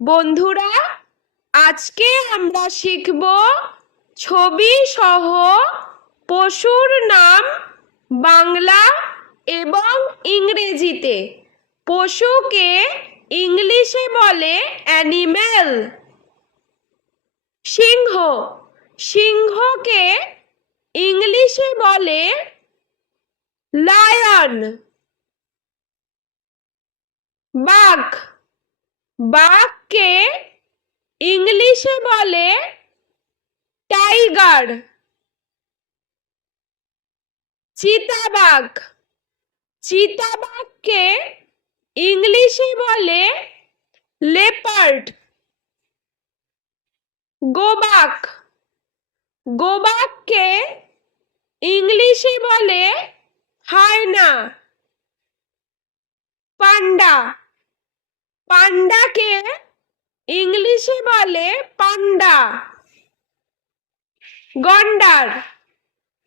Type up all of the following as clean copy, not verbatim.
বন্ধুরা, আজকে আমরা শিখব ছবি সহ পশুর নাম বাংলা এবং ইংরেজিতে। পশুকে ইংলিশে বলে অ্যানিম্যাল। সিংহ, সিংহকে ইংলিশে বলে লায়ন। বাঘ, বাঘকে ইংলিশে বলে টাইগার। চিতাবাঘ, চিতাবাঘকে ইংলিশে বলে লেপার্ড। গোবাক, গোবাককে ইংলিশে বলে হায়না। পান্ডা, পান্ডাকে ইংলিশে বলে পান্ডা। গন্ডার,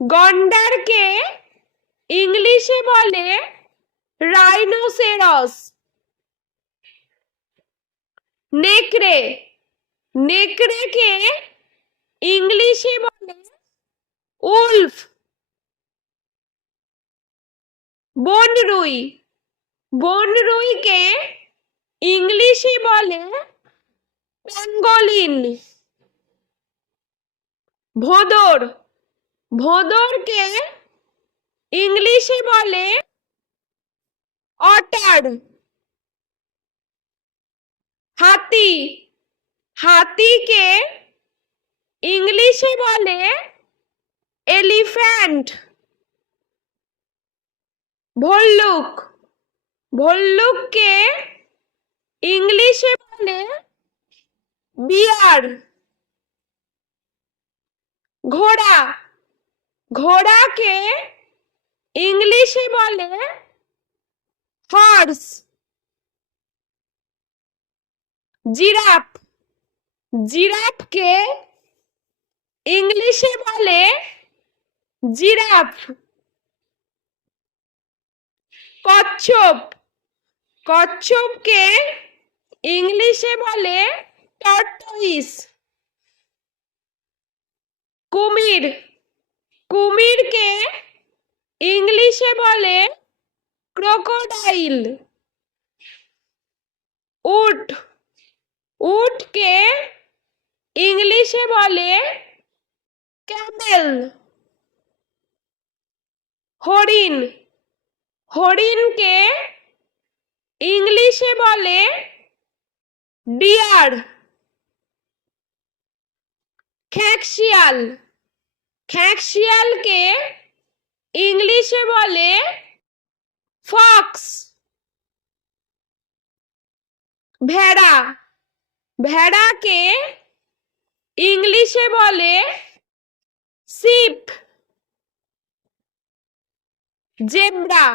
গন্ডারকে ইংলিশে বলে রাইনোসেরস। নেকড়ে, নেকড়েকে ইংলিশে বলে উলফ। বনরুই, বনরুইকে ইংলিশে বলে প্যাঙ্গোলিন। ভোঁদর, ভোঁদরকে ইংলিশে বলে অটার। হাতি, হাতিকে ইংলিশে বলে এলিফ্যান্ট। ভল্লুক, ভল্লুককে ইংলিশে বলে বিয়ার। ঘোড়া, ঘোড়াকে ইংলিশে বলে হর্স। জিরাফ, জিরাফকে ইংলিশে বলে জিরাফ। কচ্ছপ, কচ্ছপকে ইংলিশে বলে টর্টয়েস। কুমির, কুমিরকে ইংলিশে বলে ক্রোকোডাইল। উট, উটকে ইংলিশে বলে ক্যামেল। হরিণ, হরিণকে ইংলিশে বলে ডিয়ার। খ্যাঁকশিয়াল, খ্যাঁকশিয়ালকে ইংলিশে বলে ফক্স। ভেড়া, ভেড়াকে ইংলিশে বলে শিপ। জেব্রা,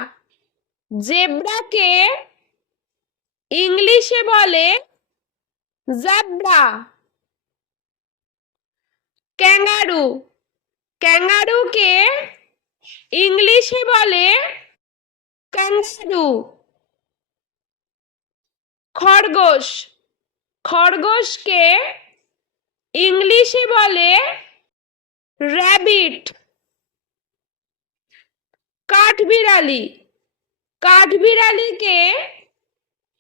জেব্রাকে ইংলিশে বলে জেব্রা। ক্যাঙ্গারু, ক্যাঙ্গারুকে ইংলিশে বলে ক্যাঙ্গারু। খরগোশ, খরগোশকে ইংলিশে বলে র্যাবিট। কাঠবিড়ালি, কাঠবিড়ালিকে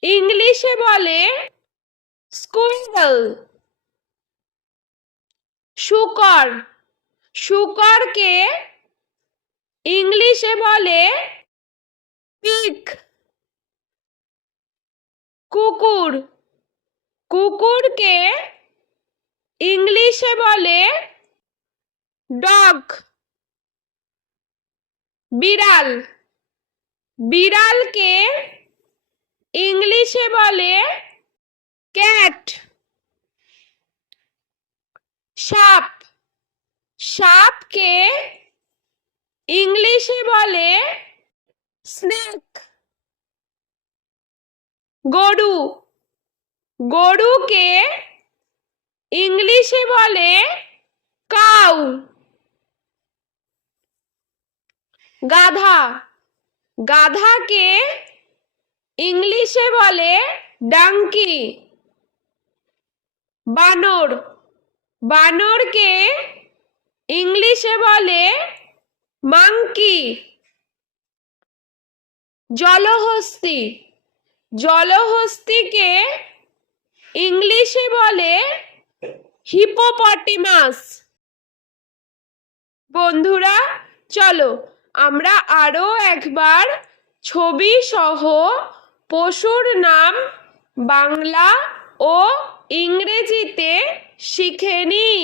ইংলিশে বলে স্কুইরল। শূকর, শূকরকে ইংলিশে বলে পিগ। কুকুর, কুকুরকে ইংলিশে বলে ডগ। বিড়াল, বিড়ালকে ইংলিশে বলে ক্যাট। সাপ, সাপকে ইংলিশে বলে স্নেক। গরু, গরুকে ইংলিশে বলে কাউ। গাধা, গাধাকে ইংলিশে বলে ডাঙ্কি। বানর, বানরকে ইংলিশে বলে মাংকি। জলহস্তী, জলহস্তিকে ইংলিশে বলে হিপোপটেমাস। বন্ধুরা চলো আমরা আরো একবার ছবি সহ পশুর নাম বাংলা ও ইংরেজিতে শিখে নিই।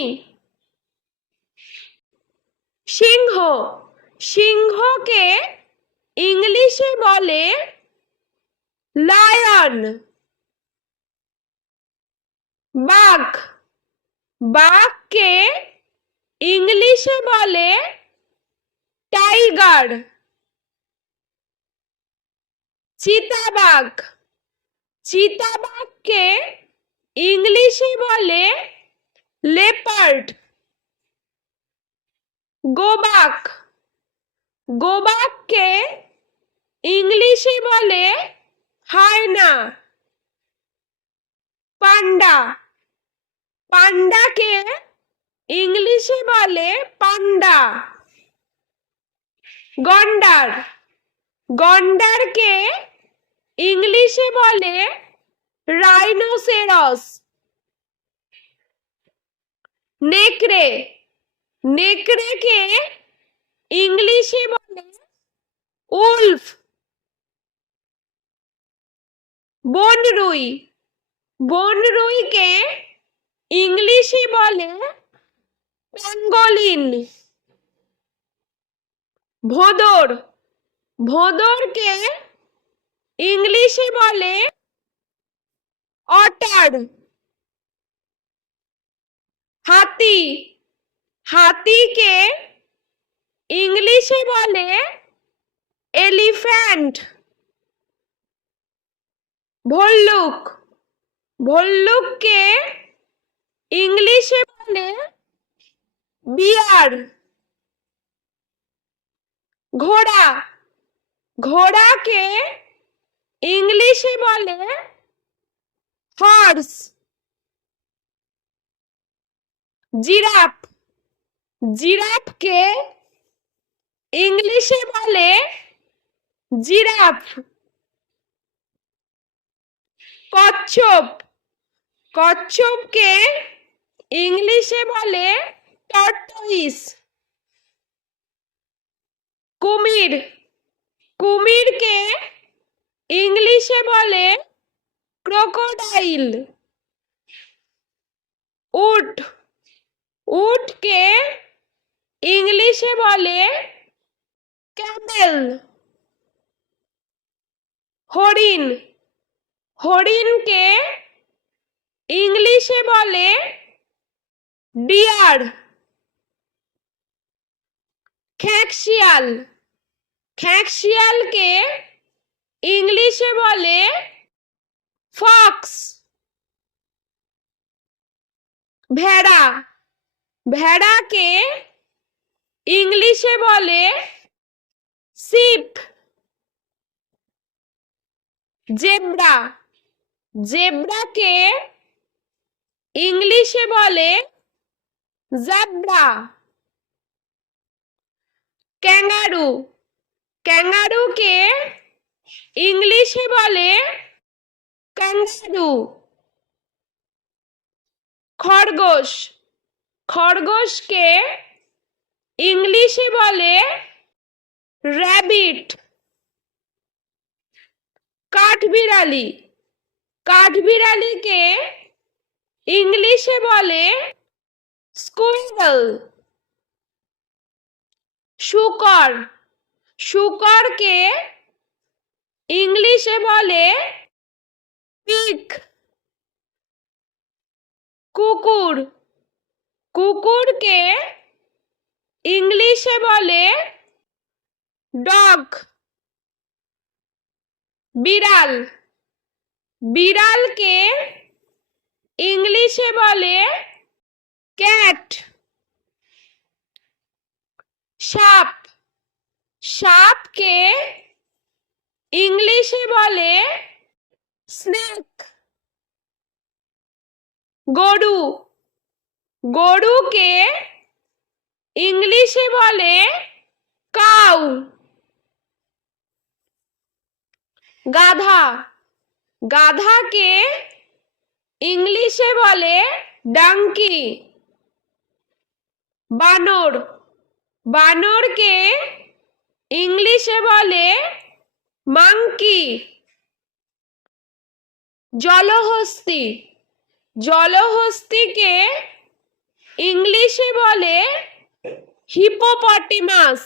সিংহ, সিংহকে ইংলিশে বলে লায়ন। বাঘ, বাঘকে ইংলিশে বলে টাইগার। চিতাবাঘ, চিতাবাঘকে ইংলিশে বলে লেপার্ড। গোবাক, গোবাককে ইংলিশে বলে হায়না। পান্ডা, পান্ডাকে ইংলিশে বলে পান্ডা। গন্ডার, গন্ডারকে ইংলিশে বলে রাইনোসেরস। নেকড়ে, নেকড়েকে ইংলিশে বলে উলফ। বনরুই, বনরুইকে ইংলিশে বলে প্যাঙ্গোলিন। ভোঁদর, ভোঁদরকে ইংলিশে বলে অটার। হাতি, হাতিকে ইংলিশে বলে এলিফ্যান্ট। ভল্লুক, ভল্লুককে ইংলিশে বলে বিয়ার। ঘোড়া, ঘোড়াকে ইংলিশে বলে হর্স। জিরাফ, জিরাফকে ইংলিশে বলে জিরাফ। কচ্ছপ, কচ্ছপকে ইংলিশে বলে টর্টয়েস। কুমির, কুমিরকে ইংলিশে বলে ক্রোকোডাইল। উট, উটকে ইংলিশে বলে ক্যামেল। হরিণ, হরিণকে ইংলিশে বলে ডিয়ার। খ্যাঁকশিয়াল, খ্যাঁকশিয়ালকে ইংলিশে বলে ফক্স। ভেড়া, ভেড়াকে ইংলিশে বলে শিপ। জেব্রা, জেব্রাকে ইংলিশে বলে জেব্রা। ক্যাঙ্গারু, ক্যাঙ্গারুকে ইংলিশে বলে ক্যাঙ্গারু। খরগোশ, খরগোশকে ইংলিশে বলে র্যাবিট। কাঠবিড়ালি, কাঠবিড়ালিকে ইংলিশে বলে স্কুইরল। শূকর, শূকরকে ইংলিশে বলে পিগ। কুকুর, কুকুরকে ইংলিশে বলে ডগ। বিড়াল, বিড়ালকে ইংলিশে বলে ক্যাট। সাপ, সাপকে ইংলিশে বলে স্নেক। গরু গরুকে ইংলিশে বলে কাউ। গাধা গাধাকে ইংলিশে বলে ডাঙ্কি। বানর বানরকে ইংলিশে বলে মাংকি। জলহস্তী জলহস্তীকে ইংলিশে বলে হিপোপটেমাস।